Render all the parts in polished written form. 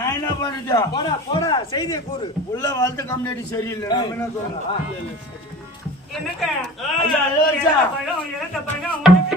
நான் என்ன பண்ணிட்டேன்? போடா போடா செய்தியை கூறு. உள்ள வாழ்த்து கம்யூனிட்டி சரியில்லை. நம்ம என்ன சொல்றோம்? என்னங்க ஐயா இளவரசா பழம் இழந்த பழம் உனக்கு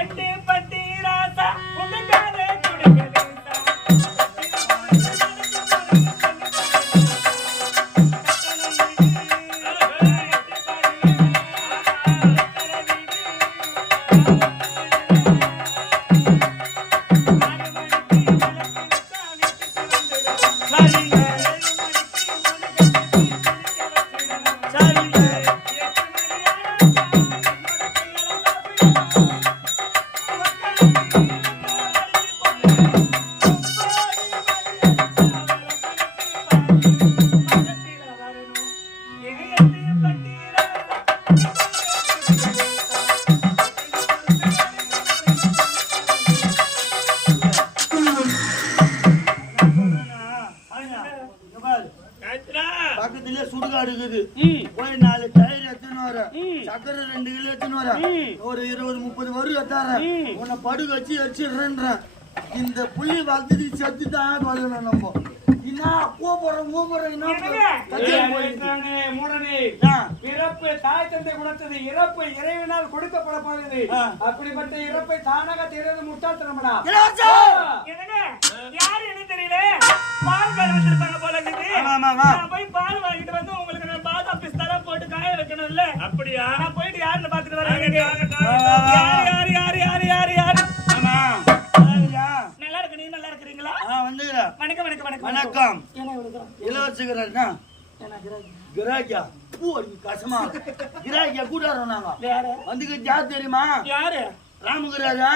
எட்டு பட்டி ராசா உங்க காலை குடிக்கலேசா பக்கத்துல சுடுகாடு இருக்குது. போய் 4 டயர் எடுத்துன்னு வர, சக்கரை 2 கிலோ எடுத்துன்னு வர, ஒரு 20-30 வரு எத்தார உன்னை படுக வச்சு எரிச்சிடுறேன்ற. இந்த புள்ளி வளர்த்துட்டு செத்து தான் வளரணும். நம்ம என்ன பிறப்பு தாய் தந்தை கொடுத்தது, இறப்பு இறைவனால் கொடுக்கப்பட போகுது. அப்படிப்பட்ட இறப்பை தானாக தெரியாத முட்டாள்தனமடா. யாரு என்ன தெரியல, பால் கார் வச்சிருப்பாங்க போல இருக்குது. நான் போய் பால் வாங்கிட்டு வந்து உங்களுக்கு நான் பாதாம் பிஸ்தா போட்டு காய வைக்கணும்ல. அப்படியா? நான் போயிட்டு யாருன்னு பாத்துட்டு வரேன். யாரு நல்லா இருக்கு. நீ நல்லா இருக்கிறீங்களா? வந்துக்கிறேன். வணக்கம் வணக்கம் வணக்கம் வணக்கம். என்ன வணக்கம்? இளவரசா கிராக்கியா கசமா கிராக்கியா கூட்டாரோம். நாங்க வந்துக்கு யார் தெரியுமா? யாரு? ராமகிராஜா.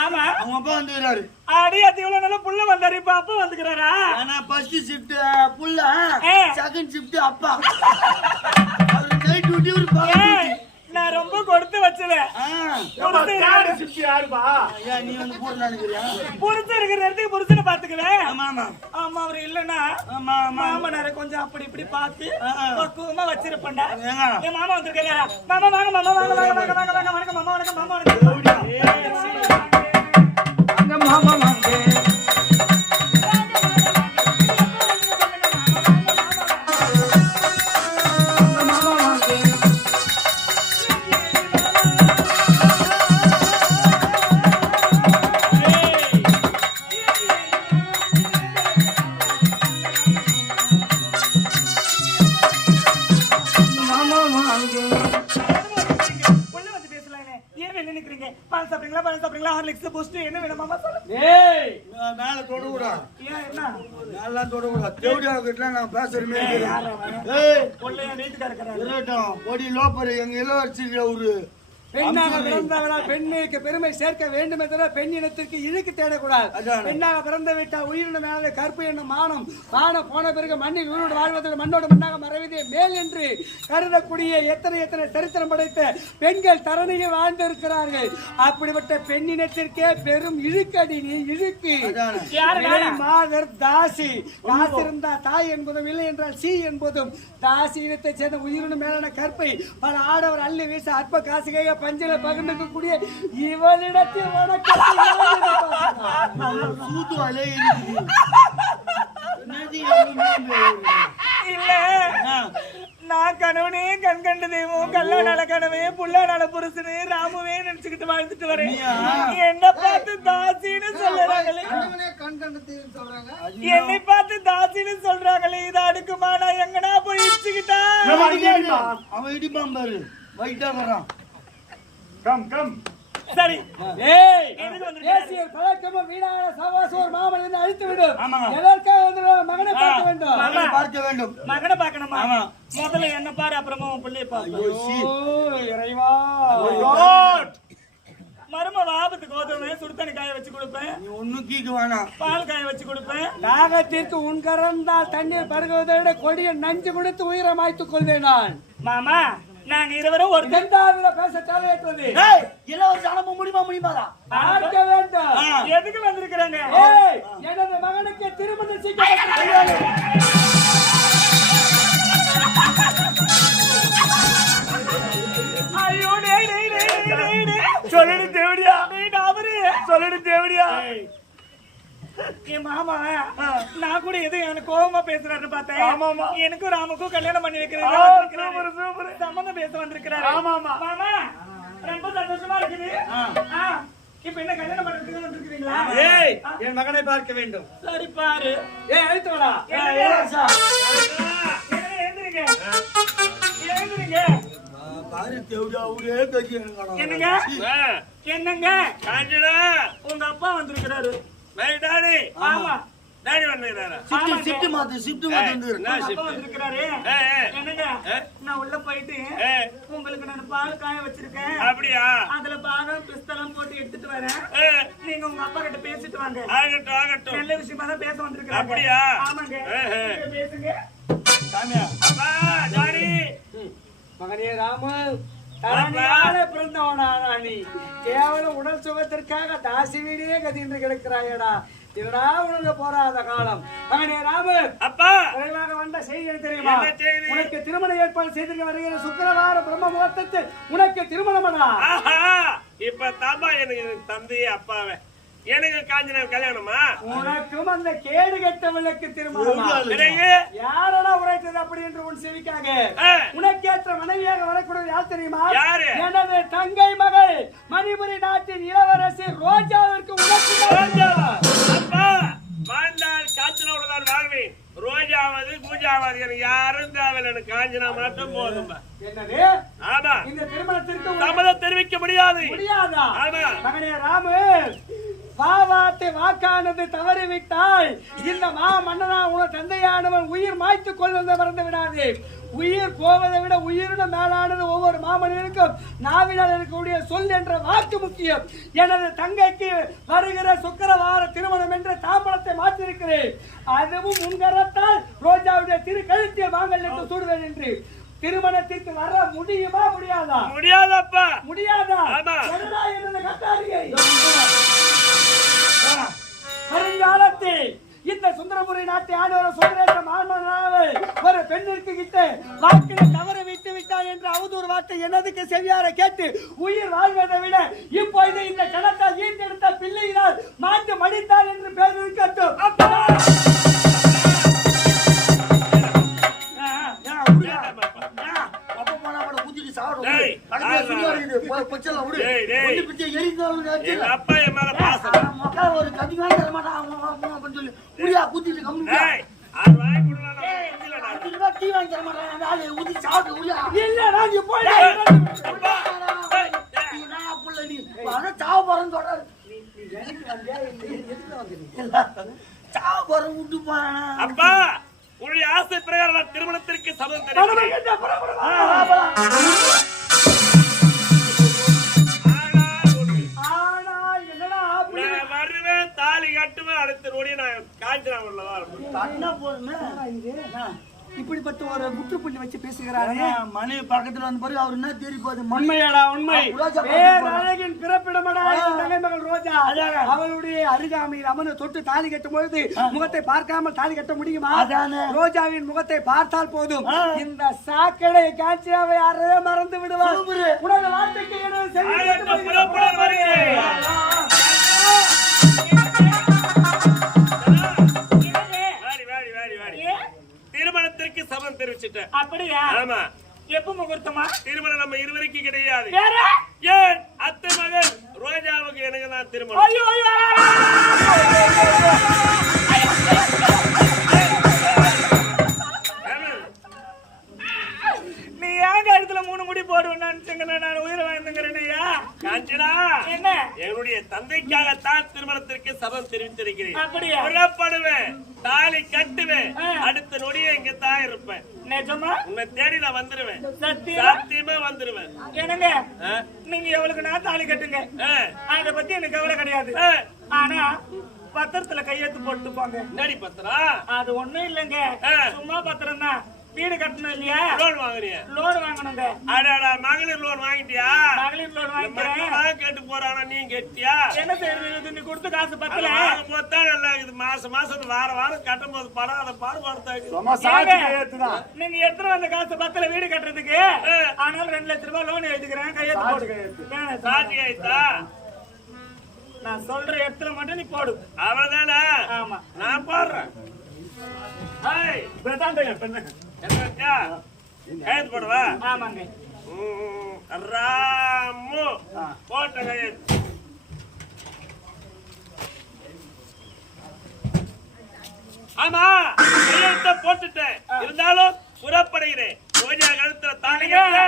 ஆமா, அவங்க அப்பா வந்துக்கிறாரு. அடி அது இவ்வளவு நல்ல புள்ள வந்தாரு, இப்ப அப்பா வந்துக்கிறாரா? ஆனா ஃபர்ஸ்ட் ஷிஃப்ட் புள்ள, செகண்ட் ஷிஃப்ட் அப்பா. அவரு நைட் டியூட்டி ஒரு பாக்க. நான் ரொம்ப கொடுத்து வச்சல. யாருப்பா? நீ வந்து போட நினைக்கிறியா? புருஷன் இருக்கிற இடத்துக்கு புருஷனை பாத்துக்குவேன். ஆமா ஆமா ஆமா. அவர் இல்லன்னா மாமனார கொஞ்சம் அப்படி இப்படி பார்த்து பக்குவமா வச்சிருப்பேன்டா. என் மாமா வந்திருக்கா? மாமா வாங்க, மாமா வாங்க, வாங்க வாங்க வாங்க வாங்க. வணக்கம் மாமா, வணக்கம் மாமா, வணக்கம். அங்க மாமா வாங்க. என்ன வேணும் மாமா சொல்லுங்க. மேல தொடுடா. என்ன நல்லா தொடுடா. தேவடியா கிட்ட நான் பேசுறமே. கொள்ளையா வீட்டுக்கு இருக்கறாரு. இருக்கட்டும். பொடி லோப்பர் எங்க இளவரசி ஒரு பெண்ணாக பிறந்தவரால் பெண்ணுக்கு பெருமை சேர்க்க வேண்டுமே தவிர பெண் இனத்திற்கு இழுக்கு தேடக்கூடாது. பெண்ணாக பிறந்து விட்டால் உயிரினம் மேலே கற்பு என்னும் மானம் போன பிறகு மண்ணில் உயிரோடு வாழ்வதற்கு மண்ணோடு மண்ணாக மறைவதே மேல் என்று கருதக்கூடிய எத்தனை சரித்திரம் படைத்த பெண்கள் தரணியில் வாழ்ந்திருக்கிறார்கள். அப்படிப்பட்ட பெண்ணினத்திற்கே பெரும் இழுக்கடி. நீ இழுக்கு மாதர் தாசி. காசு இருந்தா தாய் என்பதும் இல்லை என்றால் சி என்பதும் தாசி இனத்தை சேர்ந்த உயிரினும் மேலான கற்பை பல ஆடவர் அள்ளி வீச அற்ப காசுகைய பஞ்சல பகிர்ந்துக்கூடிய இவளிடத்தில் இல்ல. நான் கணவனே கண் கண்ட தெய்வம், கல்லானால கனவே, புல்லானால புருஷனே, ராமுவே நினைச்சுக்கிட்டு வாழ்ந்துட்டு வரேன். என்ன பார்த்து தாசின்னு சொல்றாங்களே, என்னை பார்த்து தாசின்னு சொல்றாங்களே, இது அடுக்குமா? நான் எங்கனா போய் இடிச்சுக்கிட்டா? அவன் இடிப்பான் பாரு. வைட்டா வரான். கம் கம் சரி ஏய் எதுக்கு வந்திருக்காரு? தேசிய பழக்கமும் வீணான சவாசம் ஒரு மாமன் என்று அழித்து விடும். ஆமாங்க. எதற்காக வந்து மகனை பார்க்க வேண்டும்? மகனை பார்க்க வேண்டும். மகனை பார்க்கணுமா? ஆமா. முதல்ல என்ன பாரு, அப்புறமா உன் பிள்ளைய பாரு. ஓ இறைவா. மரும ஆபத்து கோதுமை சுடுதண்ணி காய வச்சு கொடுப்பேன், நீ ஒண்ணும் கீக்கு வேணாம். பால் காய வச்சு கொடுப்பேன். தாகத்திற்கு உன் கரந்தால் தண்ணீர் பருகுவதை விட கொடிய நஞ்சு கொடுத்து உயிரை மாய்த்துக் கொள்வேன் நான். மாமா நாங்க இருவரும் ஒரு இரண்டாவது பேச தேவையற்றது. ஏய் இளவரசி அனுப்ப முடியுமாடா? பார்க்க வேண்டும். எதுக்கு வந்திருக்கிறாங்க? ஏய் எனது மகனுக்கு திருமணம் செய்ய ஐயோ டேய் டேய் டேய் டேய் டேய் சொல்லுடி தேவடியா, டேய் அவரு சொல்லுடி தேவடியா. என் மாமா நான் கூட எது எனக்கு கோபமா பேசுறாருன்னு பார்த்தேன். ஆமாமா எனக்கும் ராமுக்கும் கல்யாணம் பண்ணி வைக்கிறேன், சம்மந்தம் பேச வந்திருக்கிறாரு. ஆமாமா மாமா ரொம்ப சந்தோஷமா இருக்குது. இப்ப என்ன கல்யாணம் பண்றதுக்கு வந்திருக்கீங்களா? ஏய் என் மகனை பார்க்க வேண்டும். சரி பாரு. ஏய் அழைத்து வாடா. எழுந்திருங்க எழுந்திருங்க. பாரு தேவடியா ஊரே கட்சி என்னங்க என்னங்க காஞ்சனா உங்க அப்பா வந்திருக்கிறாரு. டாடி ஆமா டாடி வந்துறாரா? ஷிஃப்ட் மாத்து வந்து உங்க அப்பா வந்திருக்கிறாரு. என்னங்க நான் உள்ள போயிட்டு உங்களுக்கு நான் பால் காய வச்சிருக்கேன், அப்படியா? அதுல பாலம் பிஸ்தலம் போட்டு எடுத்துட்டு வரேன். நீங்க உங்க அப்பா கிட்ட பேசிட்டு வாங்க. ஆகட்டும் ஆகட்டும். நல்ல விஷயமா தான் பேச வந்திருக்காங்க. அப்படியா? ஆமாங்க நீங்க பேசுங்க. சாமியா அப்பா டாடி மகனே ராமு தரணியால பிறந்தவனானா நீ கேவலம் உடல் சுகத்திற்காக தாசி வீடியே கதின்று கிடக்கிறாயடா. இதடா உனக்கு போராத காலம். மகனே ராமு அப்பா விரைவாக வந்த செய்தி எனக்கு தெரியுமா? என்ன செய்தி? உனக்கு திருமண ஏற்பாடு செய்திருக்க வருகிற சுக்கிரவார பிரம்ம முகூர்த்தத்தில் உனக்கு திருமணமடா. ஆஹா இப்ப தாம்பா எனக்கு தந்தையே அப்பாவே எனக்கு காஞ்சனா கல்யாணமா? உனக்கும் அந்த கேடு கெட்டவளுக்கு திருமணமா? பிறகு யாரடா உரைத்தது அப்படி என்று உன் செவிக்காக உனக்கேற்ற மனைவியாக வரக்கூடிய யார் தெரியுமா? யாரு? எனது தங்கை மகள் மணிபுரி நாட்டின் இளவரசி ரோஜாவிற்கு உனக்கு அப்பா வாழ்ந்தால் காஞ்சனோட தான் வாழ்வேன். ரோஜாவது பூஜாவது எனக்கு யாரும் தேவையில்லை, எனக்கு காஞ்சனா மட்டும் போதும். என்னது ஆமா இந்த திருமணத்திற்கு சம்மதம் தெரிவிக்க முடியாது. முடியாதா? ஆமா மகனே ராமு பாவாத்தை வாக்கானது தவறிவிட்டால் இந்த மா மன்னனா உன தந்தையானவன் உயிர் மாய்த்துக் கொள்வதை மறந்து விடாது. உயிர் போவதை விட உயிரின மேலானது ஒவ்வொரு மாமனிதனுக்கும் நாவினால் இருக்கக்கூடிய சொல் என்ற வாக்கு முக்கியம். எனது தங்கைக்கு வருகிற சுக்கிரவார திருமணம் என்ற தாம்பலத்தை மாற்றிருக்கிறேன். அதுவும் உங்கரத்தால் ரோஜாவுடைய திரு கழுத்தில் வாங்கல் என்று சூடுவேன் என்று. திருமணத்திற்கு வர முடியுமா முடியாதா? முடியாதப்பா. முடியாதா? ஆமா. என்னடா என்னது கட்டாரியை? வருங்காலத்தில் இந்த சுந்தரபுரி நாட்டை ஆளுநர் சுந்தரேச மாமனாவை ஒரு பெண்ணிற்கு கிட்ட வாக்கினை தவற விட்டு விட்டார் என்ற அவதூறு வார்த்தை எனதுக்கு செவியார கேட்டு உயிர் வாழ்வதை விட இப்பொழுது இந்த கணத்தால் ஈட்டெடுத்த பிள்ளையினால் மாட்டு மடித்தாள் என்று பேர் இருக்கட்டும். அப்பா என் மேல பாசம். ஒரு கதிகாரம் தர மாட்டான் சொல்லி முடியா குத்திட்டு கம்மி ஆறு வாங்கி கொடுக்கலாம். டீ வாங்கி தர மாட்டான் ஊத்தி சாப்பிட்டு முடியா இல்ல நான் போய் புள்ள நீ சாவ போறேன்னு சொல்றாரு. சாவ போறேன் விட்டு போறானா? அப்பா உன்னுடைய ஆசை பிரகாரம் நான் திருமணத்திற்கு சம்மதம் தெரிவிக்கிறேன். நான் வருவேன், தாலி கட்டுவேன், அடுத்த நொடி நான் காஞ்சனா உள்ளதான் இருப்பேன். இப்படிப்பட்ட ஒரு முற்றுப்புள்ளி வச்சு பேசுகிறாரே. மனைவி பக்கத்துல வந்து பாரு அவர் என்ன தேடி போகுது. உண்மையாடா உண்மை. பேரழகின் பிறப்பிடமடா தங்கை மகள் ரோஜா. அவளுடைய அருகாமையில் அவனை தொட்டு தாலி கட்டும் பொழுது முகத்தை பார்க்காமல் தாலி கட்ட முடியுமா? ரோஜாவின் முகத்தை பார்த்தால் போதும் இந்த சாக்கடை காட்சியாவை யாரையே மறந்து விடுவார். உனது வார்த்தைக்கு திருமணத்திற்கு சம்மதம் தெரிவிச்சுட்டேன். அப்படியா? ஆமா. எப்ப முகூர்த்தமா? திருமணம் நம்ம இருவருக்கு கிடையாது. வேற ஏன் அத்தை மகன் ரோஜாவுக்கு எனக்கு தான் திருமணம். ஐயோ ஐயோ நீ ஏங்க இடத்துல 3 முடி போடுவேன்னு நான் உயிரை வாழ்ந்துங்கிறேன்யா. காஞ்சனா என்ன என்னுடைய தந்தைக்காகத்தான் திருமணத்திற்கு சபம் தெரிவித்திருக்கிறேன். அப்படியா? புறப்படுவேன், தாலி கட்டுவேன், அடுத்த நொடியே இங்கத்தான் இருப்பேன். நிஜமா? உன்னை தேடி நான் வந்துருவேன், சத்தியமா? சத்தியமா வந்துருவேன். என்னங்க நீங்க எவ்வளவுக்கு நான் தாலி கட்டுங்க, அத பத்தி எனக்கு கவலை கிடையாது. ஆனா பத்திரத்துல கையெழுத்து போட்டு போங்க. நடி பத்திரம்? அது ஒண்ணும் இல்லைங்க, சும்மா பத்திரம் தான். வீடு கட்டணும் இல்லையா? லோன் வாங்குறியா? லோன் வாங்கணுங்க. அடாடா, மகளிர் லோன் வாங்கிட்டியா? மகளிர் லோன் வாங்கிக்கிறேன். கேட்டு போறானா, நீ கெட்டியா? என்ன செய்யறது, நீ கொடுத்த காசு பத்தல. போதான் நல்லா இருக்குது. மாசம் மாசம் வாரம் கட்டும் போது படம் அதை பாடுபாடுத்தாங்க. நீங்க எத்தனை வந்த காசு பத்தல வீடு கட்டுறதுக்கு. ஆனால் 2 லட்சம் ரூபாய் லோன் எழுதிக்கிறேன், கையெழுத்து போடு. சாட்சி கைத்தா? நான் சொல்ற இடத்துல மட்டும் நீ போடு. அவதானே? ஆமா, நான் போடுறேன். கையெழுத்து போடுவா? ஆமாங்க. ராமு போட்ட கையெழுத்து. ஆமா, கையெழுத்த போட்டுட்டேன். இருந்தாலும் புறப்படுகிறேன். ரோஜா கழுத்துல தாலி கட்ட.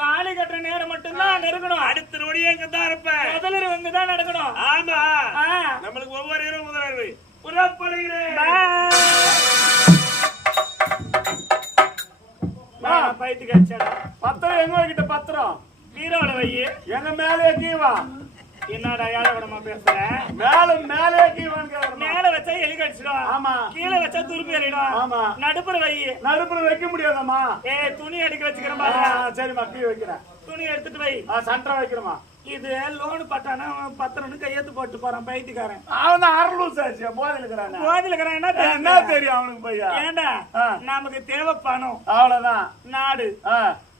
தாலி கட்டுற நேரம் மட்டும்தான் நெருங்கணும். அடுத்த நொடியே இங்கதான் இருப்பேன். முதலில் இவங்கதான் நடக்கணும். ஆமா, நம்மளுக்கு ஒவ்வொரு இரவு முதலாளி. புறப்படுகிறேன். பைத்து கட்சடா. பத்திரம் எங்க கிட்ட பத்திரம் வீரோட வை. எங்க மேலே கீவா. என்னடா ஏழவிடமா பேசுற? மேலே கீவான்னு மேல வச்சா எலி கடிச்சிடும். ஆமா. கீழே வச்சா துருப்பி ஏறிடும். ஆமா. நடுப்புற வை. நடுப்புற வைக்க முடியாதம்மா. துணி எடுக்க வச்சுக்கிறேன் பாரு. சரிம்மா, கீ வைக்கிறேன். துணி எடுத்துட்டு வை. சண்டை வைக்கிறமா. இது லோன் பட்டானா பத்திரம்னு கையெழுத்து போட்டு போறான் பைத்தியக்காரன். அவன் அரலூஸ் ஆச்சு, போதில் இருக்கிறான். போதில் இருக்கிறான். என்ன தெரியும் அவனுக்கு பையா? ஏண்டா நமக்கு தேவை பணம், அவ்வளவுதான். நாடு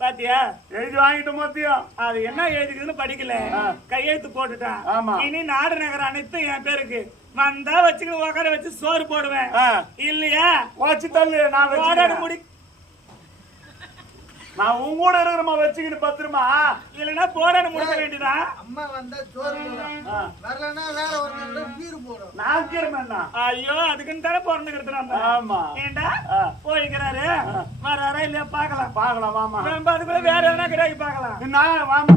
பாத்தியா? எழுதி வாங்கிட்டு மொத்தியம். அது என்ன எழுதிக்குதுன்னு படிக்கல, கையெழுத்து போட்டுட்டான். ஆமா. இனி நாடு நகரம் அனைத்தும் என் பேருக்கு. வந்தா வச்சுக்கிட்டு உட்கார வச்சு சோறு போடுவேன். இல்லையா வச்சு தள்ளு. நான் முடி. நான் உன் கூட இருக்கிறமா வச்சுக்கிட்டு பத்திரமா. இல்லன்னா போராட முடிக்க வேண்டியதான். அம்மா வந்தா சோறு போடும், வரலன்னா வேற ஒரு பீரு போடும். நான் கீரமேண்ணா. ஐயோ, அதுக்குன்னு தானே பிறந்துக்கிறது நம்ம. ஆமா. ஏண்டா போய்க்கிறாரு, வராரா இல்லையா பாக்கலாம். பாக்கலாம், வாமா. அதுக்குள்ள வேற எதனா கிடையாது பாக்கலாம். நான் வாமா.